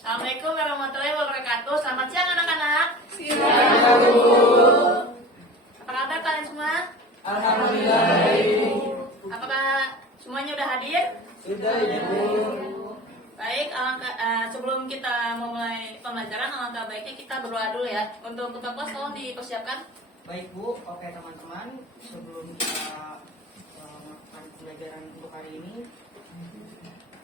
Assalamualaikum warahmatullahi wabarakatuh. Selamat siang anak-anak. Siang, Bu. Apa kabar kalian semua? Alhamdulillah. Apakah semuanya udah hadir? Sudah ya, Bu. Baik, sebelum kita memulai pembelajaran, alangkah baiknya kita berdoa dulu ya. Untuk ketua kelas tolong dipersiapkan. Baik Bu, oke teman-teman, sebelum kita melakukan pembelajaran untuk hari ini,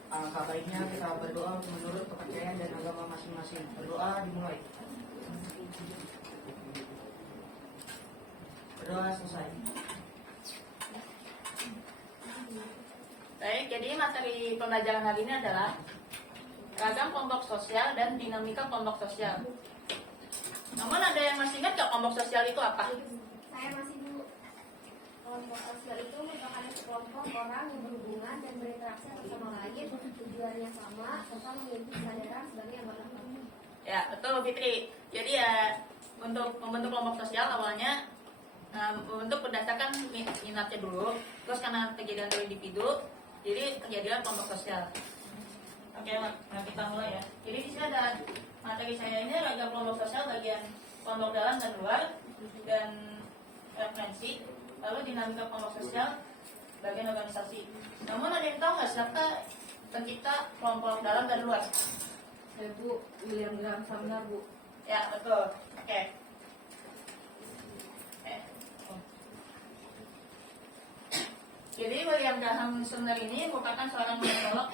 alangkah baiknya kita berdoa menurut kepercayaan dan agama masing-masing. Berdoa dimulai. Berdoa selesai. Baik, jadi materi pembelajaran hari ini adalah ragam kelompok sosial dan dinamika kelompok sosial. Namun ada yang masih ingat gak kelompok sosial itu apa? Saya masih dulu. Kelompok sosial itu merupakan sekelompok orang yang berhubungan dan berinteraksi satu sama lain, tujuannya sama, serta memiliki kesadaran sebagai anggota kelompok. Ya, betul Fitri. Jadi ya, untuk membentuk kelompok sosial awalnya membentuk berdasarkan minatnya dulu, terus karena kejadian dari individu, jadi terjadilah kelompok sosial. Oke, nah kita mulai ya. Jadi di sini ada materi saya ini ragam kelompok sosial bagian kelompok dalam dan luar dan referensi, lalu dinamika kelompok sosial bagian organisasi. Namun ada yang tahu nggak siapa pencipta kelompok dalam dan luar? Bu, William Graham Sumner, Bu. Ya, betul. Oke. Jadi William Graham Sumner ini merupakan seorang sosiolog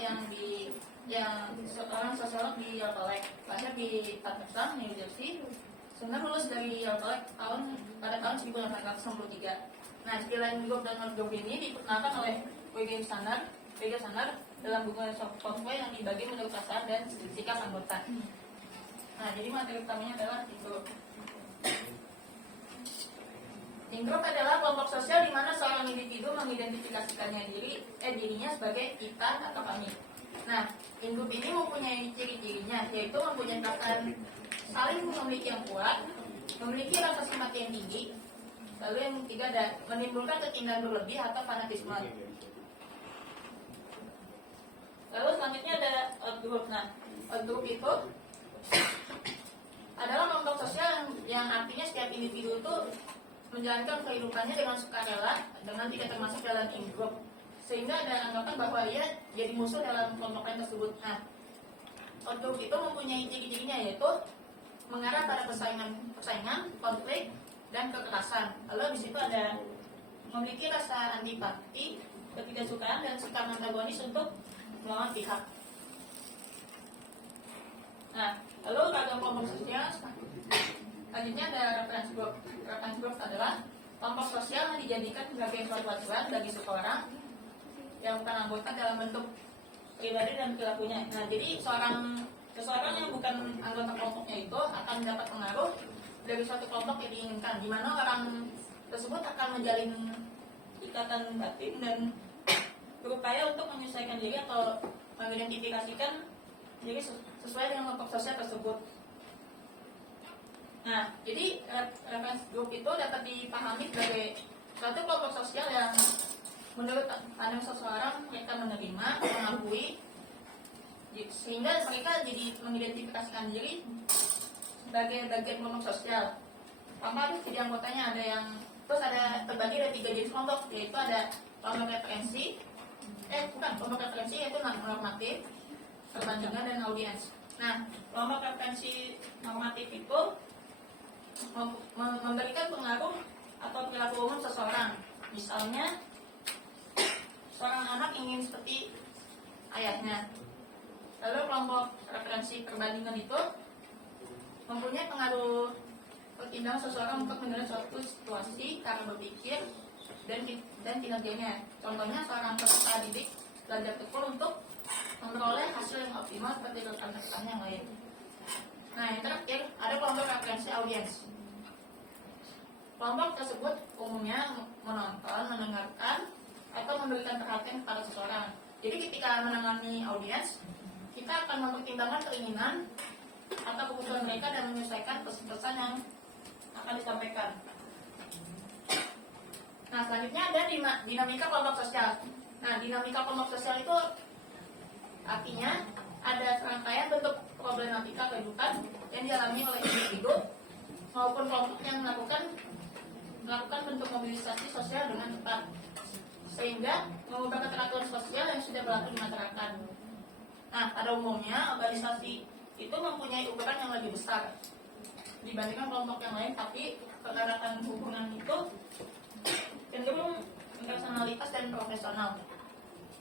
seorang sosiolog di Yale College. Lahir di Patterson, New Jersey. Sumner lulus dari Yale College pada tahun 1863. Nah, istilah in-group dan out-group ini diperkenalkan oleh William Sumner dalam buku software yang dibagi menurut perasaan dan sikap anggota. Nah, jadi materi utamanya adalah in-group. In-group adalah kelompok sosial di mana seorang individu mengidentifikasikannya dirinya sebagai kita atau kami. Nah, in-group ini mempunyai ciri-cirinya, yaitu mempunyai perasaan saling memiliki yang kuat, memiliki rasa simpati yang tinggi, lalu yang ketiga ada menimbulkan kecintaan berlebih atau fanatisme. Lalu selanjutnya ada out-group. Nah, out-group itu adalah kelompok sosial yang artinya setiap individu itu menjalankan kehidupannya dengan sukarela dengan tidak termasuk dalam in-group, sehingga ada anggapan bahwa ia jadi musuh dalam kelompok lain tersebut. Nah, out-group itu mempunyai ciri-cirinya, yaitu mengarah pada persaingan, konflik, dan kekerasan. Lalu di situ ada memiliki rasa antipati, ketidaksukaan, dan sikap antagonis untuk melawan pihak. Nah, lalu ragam kelompok sosial selanjutnya ada reference group. Reference group adalah kelompok sosial yang dijadikan sebagai suatu aturan bagi seseorang yang bukan anggota dalam bentuk pribadi dan perilakunya. Nah, jadi seseorang yang bukan anggota kelompoknya itu akan mendapat pengaruh dari suatu kelompok yang diinginkan, di mana orang tersebut akan menjalin ikatan batin dan berupaya untuk menyesuaikan diri atau mengidentifikasikan diri sesuai dengan kelompok sosial tersebut. Nah, jadi reference group itu dapat dipahami sebagai suatu kelompok sosial yang menurut pandang seseorang mereka menerima, mengakui, sehingga mereka jadi mengidentifikasikan diri sebagai bagian kelompok sosial. Tanpa harus jadi anggotanya. Terus ada terbagi dari 3 jenis kelompok, yaitu ada kelompok referensi, kelompok referensi yaitu normatif, perbandingan, dan audiens. Nah, kelompok referensi normatif itu memberikan pengaruh atau perilaku umum seseorang. Misalnya, seorang anak ingin seperti ayahnya. Lalu kelompok referensi perbandingan itu mempunyai pengaruh pertimbangan seseorang untuk menilai suatu situasi, cara berpikir, dan kinerjanya. Contohnya, seorang peserta didik belajar tekun untuk memperoleh hasil yang optimal seperti rekan-rekan yang lain. Nah, yang terakhir ada kelompok referensi audiens. Kelompok tersebut umumnya menonton, mendengarkan, atau memberikan perhatian kepada seseorang. Jadi ketika menangani audiens, kita akan mempertimbangkan keinginan atau kebutuhan mereka dan menyesuaikan pesan-pesan yang akan disampaikan. Nah, selanjutnya ada dinamika kelompok sosial. Nah, dinamika kelompok sosial itu artinya ada serangkaian bentuk problematika yang dialami oleh individu maupun kelompok yang melakukan bentuk mobilisasi sosial dengan tepat, sehingga mengubah keteraturan sosial yang sudah berlaku di masyarakat. Nah, pada umumnya organisasi itu mempunyai ukuran yang lebih besar dibandingkan kelompok yang lain, tapi keeratan hubungan itu cenderung personalitas dan profesional.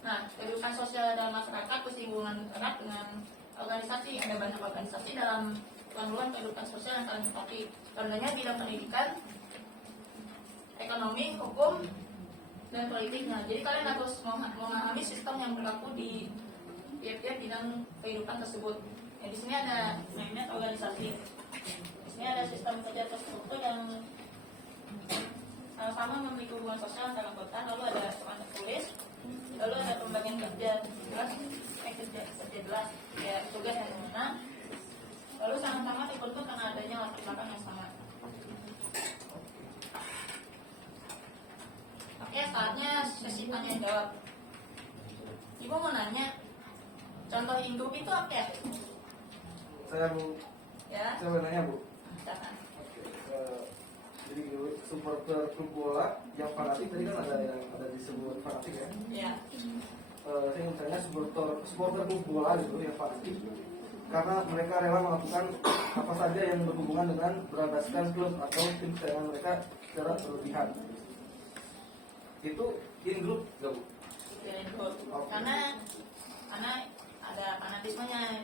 Nah, kehidupan sosial dalam masyarakat bersinggungan erat dengan organisasi. Ada banyak organisasi dalam panduan kehidupan sosial yang saling terpati. Contohnya bidang pendidikan, ekonomi, hukum, dan politiknya. Jadi kalian harus memahami sistem yang berlaku di tiap-tiap bidang kehidupan tersebut. Ya, di sini ada namanya organisasi. Di sini ada sistem kerja terstruktur yang sama memiliki hubungan sosial antara anggota. Lalu ada aturan tertulis, lalu ada pembagian kerja jelas, kerja jelas, ya tugas yang mana. Lalu sama-sama dibentuk karena adanya latar belakang yang sama. Oke, saatnya sesi tanya jawab. Ibu mau nanya, contoh induk itu apa ya? Saya Bu, Ya, saya mau nanya Bu. silakan. Jadi gini, supporter klub bola yang fanatik tadi kan ada disebut fanatik ya. Ya, Saya mau tanya supporter klub bola gitu yang fanatik karena mereka rela melakukan apa saja yang berhubungan dengan berandaskan klub atau tim kesayangan mereka secara berlebihan. Itu in group nggak Bu? jadi grup. Karena ada fanatismenya,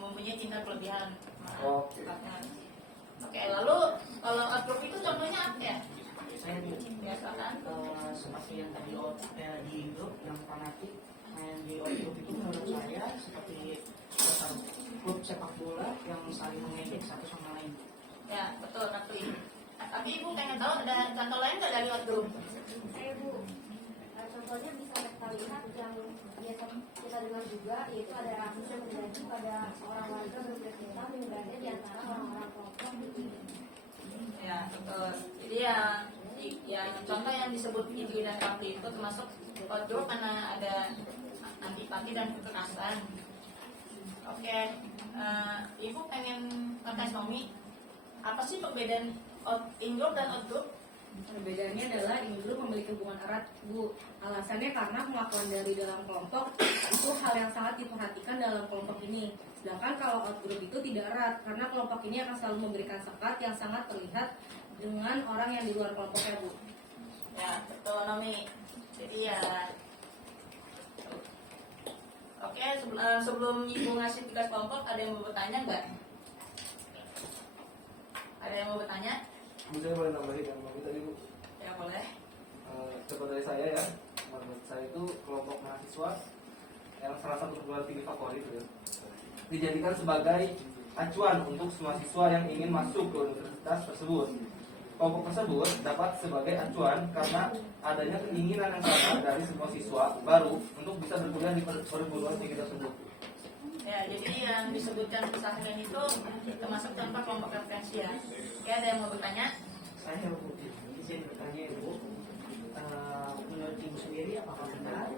mempunyai cinta berlebihan. Oke. Oke, lalu kalau outgroup itu contohnya apa ya? Saya Bu, Ya, silakan. seperti yang tadi di grup yang fanatik, yang di grup itu menurut saya seperti klub sepak bola yang saling mengejek satu sama lain. Ya, betul, tapi Ibu pengen tahu ada contoh lain nggak dari outgroup? Saya Bu, contohnya bisa kita lihat yang biasa kita dengar juga, yaitu ada rasis yang terjadi pada seorang warga berbeda yang berada di antara orang-orang kelompok gitu. Ya, betul. Jadi yang contoh yang disebut Igi dan Rafli itu termasuk outgroup karena ada antipati dan kekerasan. Oke, Ibu pengen ngetes Nomi, apa sih perbedaan in-group dan out-group? Perbedaannya adalah in-group memiliki hubungan erat, Bu. Alasannya karena pengakuan dari dalam kelompok itu hal yang sangat diperhatikan dalam kelompok ini. Sedangkan kalau out-group itu tidak erat, karena kelompok ini akan selalu memberikan sekat yang sangat terlihat dengan orang yang di luar kelompoknya, Bu. Ya, betul Nomi. Jadi ya, oke, sebelum Ibu ngasih tugas kelompok, ada yang mau bertanya nggak? Ada yang mau bertanya? Saya boleh nambahin yang Mami tadi Bu. Ya, boleh. Contoh dari saya ya, menurut saya itu kelompok mahasiswa yang salah satu perguruan tinggi favorit ya, dijadikan sebagai acuan untuk semua siswa yang ingin masuk ke universitas tersebut. Kelompok tersebut dapat sebagai acuan karena adanya keinginan yang sama dari semua siswa baru untuk bisa berkuliah di perguruan tinggi tersebut. Ya, jadi yang disebutkan kesaharian itu termasuk contoh kelompok referensi ya. Ya, ada yang mau bertanya? Saya Bu, izin bertanya Ibu, menurut Ibu sendiri apakah benar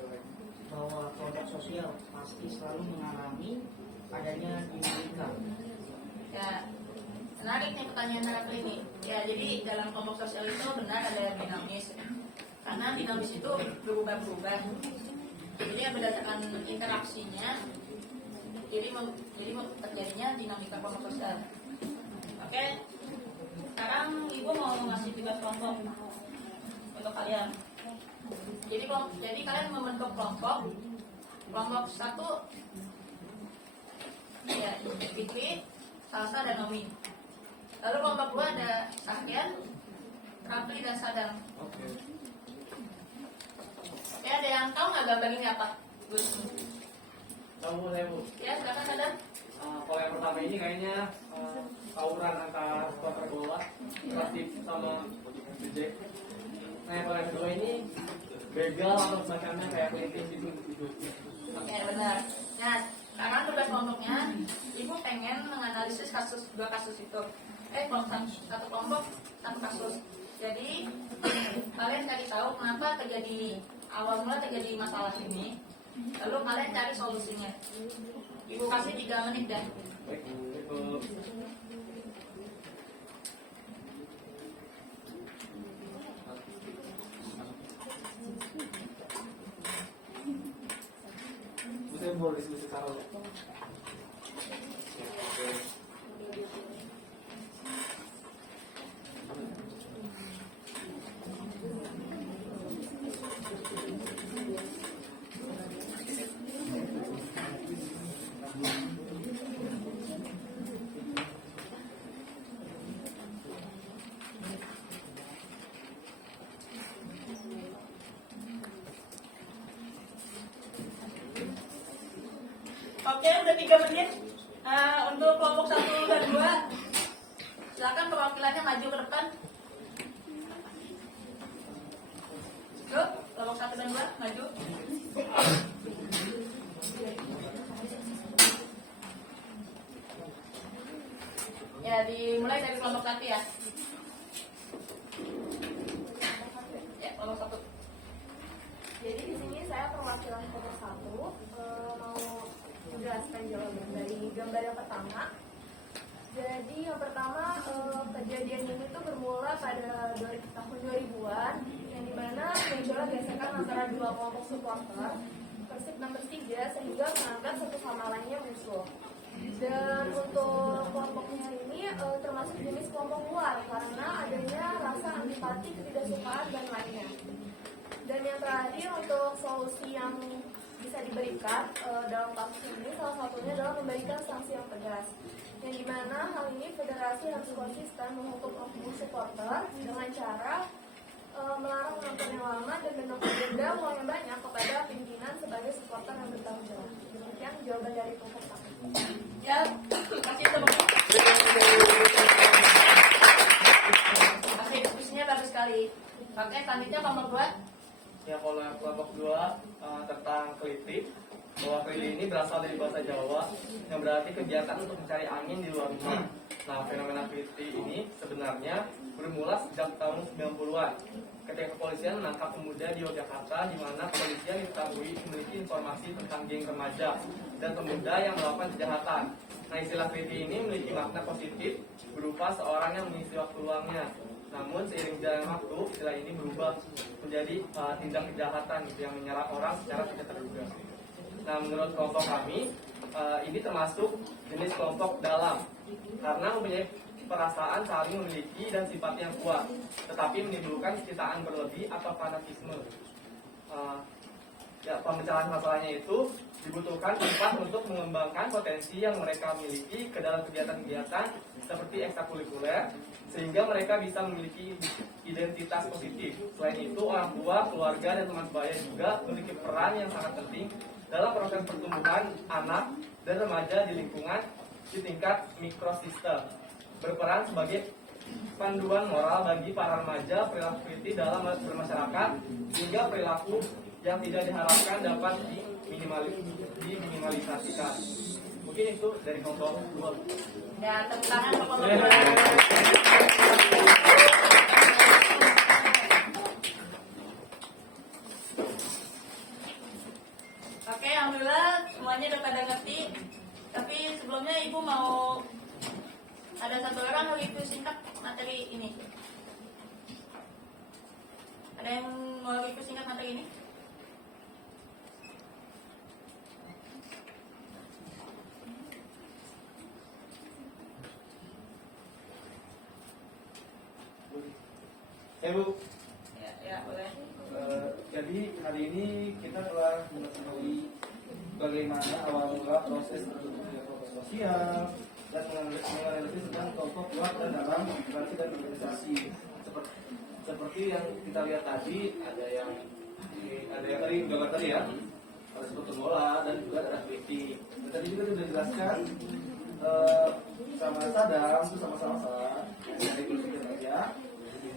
bahwa kelompok sosial pasti selalu mengalami adanya dinamika? Ya, menarik nih pertanyaan Rafli ini. Ya, jadi dalam kelompok sosial itu benar ada yang dinamis. Karena dinamis itu berubah-ubah. Jadi berdasarkan interaksinya, jadi terjadinya dinamika kelompok sosial. Oke, sekarang Ibu mau ngasih tugas kelompok untuk kalian. Jadi kalian membentuk kelompok satu, ya Fikri, Salsa dan Nomi. Lalu kelompok dua ada Sahrian, Rafli dan Sadam. Oke. Oke, ada yang tahu nggak gambar ini apa? Gus. Tahu saya Bu. Ya, silakan Sadam. Kalau yang pertama ini kayaknya tawuran antara supporter bola, Persib sama Jack. Nah yang kalau yang kedua ini begal atau semacamnya kayak politis itu. Oke, benar. Nah, sekarang tugas kelompoknya, Ibu pengen menganalisis dua kasus itu. Satu kelompok, satu kasus. Jadi kalian cari tahu kenapa awal mula terjadi masalah ini. Lalu kalian cari solusinya. Ibu kasih 3 menit dah. Baik, Bu. Bisa boleh diskusi kalau Oke, udah 3 menit. Untuk kelompok 1 dan 2, silakan perwakilannya maju ke depan. Yuk, kelompok 1 dan 2 maju. Ya, dimulai dari kelompok 1 ya. Ya, kelompok 1. Jadi di sini saya perwakilan kelompok 1 mau menjelaskan jawaban dari gambar yang pertama. Jadi yang pertama kejadian ini tuh bermula pada tahun 2000-an yang dimana mencoba gesekan antara dua kelompok supporter Persib dan Persija sehingga menganggap satu sama lainnya musuh. Dan untuk kelompoknya ini termasuk jenis kelompok luar karena adanya rasa antipati, ketidaksukaan dan lainnya. Dan yang terakhir untuk solusi yang bisa diberikan dalam kasus ini salah satunya adalah memberikan sanksi yang tegas. Yang dimana hal ini federasi harus konsisten menghukum oknum supporter dengan cara melarang penonton yang lama dan denda uang yang banyak kepada pimpinan sebagai supporter yang bertanggung jawab. Demikian jawaban dari kelompok 1. Ya, kasih tepuk. Oke, diskusinya bagus sekali. Oke, selanjutnya kelompok 2. Ya, kalau yang kelompok 2 tentang kelitih, bahwa kelitih ini berasal dari bahasa Jawa yang berarti kegiatan untuk mencari angin di luar rumah. Nah, fenomena kelitih ini sebenarnya bermula sejak tahun 90-an ketika kepolisian menangkap pemuda di Yogyakarta di mana kepolisian diketahui memiliki informasi tentang geng remaja dan pemuda yang melakukan kejahatan. Nah, istilah kelitih ini memiliki makna positif berupa seorang yang mengisi waktu luangnya. Namun seiring jalannya waktu, istilah ini berubah menjadi tindak kejahatan yang menyerang orang secara tidak terduga. Nah, menurut kelompok kami, ini termasuk jenis kelompok dalam karena mempunyai perasaan saling memiliki dan sifat yang kuat, tetapi menimbulkan kecintaan berlebih atau fanatisme. Pemecahan masalahnya itu dibutuhkan tempat untuk mengembangkan potensi yang mereka miliki ke dalam kegiatan-kegiatan seperti ekstrakurikuler sehingga mereka bisa memiliki identitas positif. Selain itu, orang tua, keluarga, dan teman sebaya juga memiliki peran yang sangat penting dalam proses pertumbuhan anak dan remaja di lingkungan di tingkat mikrosistem, berperan sebagai panduan moral bagi para remaja perilaku kritis dalam bermasyarakat hingga perilaku yang tidak diharapkan dapat diminimalisasikan. Mungkin itu dari kelompok 2. Ya, tepuk tangan untuk kelompok 2. Oke, alhamdulillah semuanya udah pada ngerti. Tapi sebelumnya Ibu mau ada satu orang review singkat materi ini. Ada yang mau review singkat materi ini? Ya Bu, Ya, boleh. jadi hari ini kita telah mengetahui bagaimana awal mula proses terbentuknya kelompok sosial dan menganalisis tentang kelompok luar dan dalam organisasi dan organisasi. Seperti yang kita lihat tadi, ada yang tadi gambar tadi ya, ada seperti bola dan juga ada aktiviti. Dan tadi juga sudah dijelaskan sama Sadam itu sama-sama dari kursi kerja.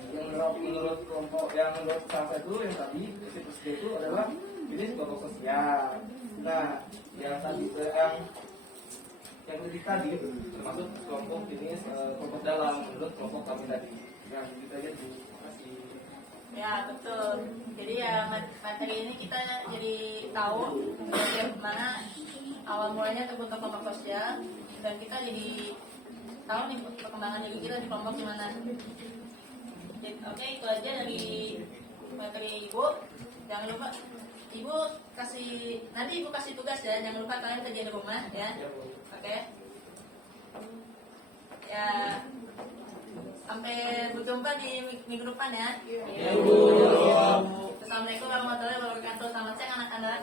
Yang menurut kelompok yang menurut saya itu yang tadi persija itu adalah jenis kelompok sosial. Nah, yang tadi yang tadi termasuk kelompok jenis kelompok dalam menurut kelompok kami tadi. Nah, kita lihat Bu. Makasih. Ya, betul. Jadi ya materi ini kita jadi tahu bagaimana awal mulanya terbentuk kelompok sosial dan kita jadi tahu nih perkembangan diri kita di kelompok gimana. Oke, itu aja dari materi ibu. Jangan lupa ibu nanti ibu kasih tugas ya, jangan lupa kalian kerja di rumah ya. Oke. Ya, sampai berjumpa di minggu depan ya. Assalamualaikum warahmatullahi wabarakatuh. Selamat siang anak-anak.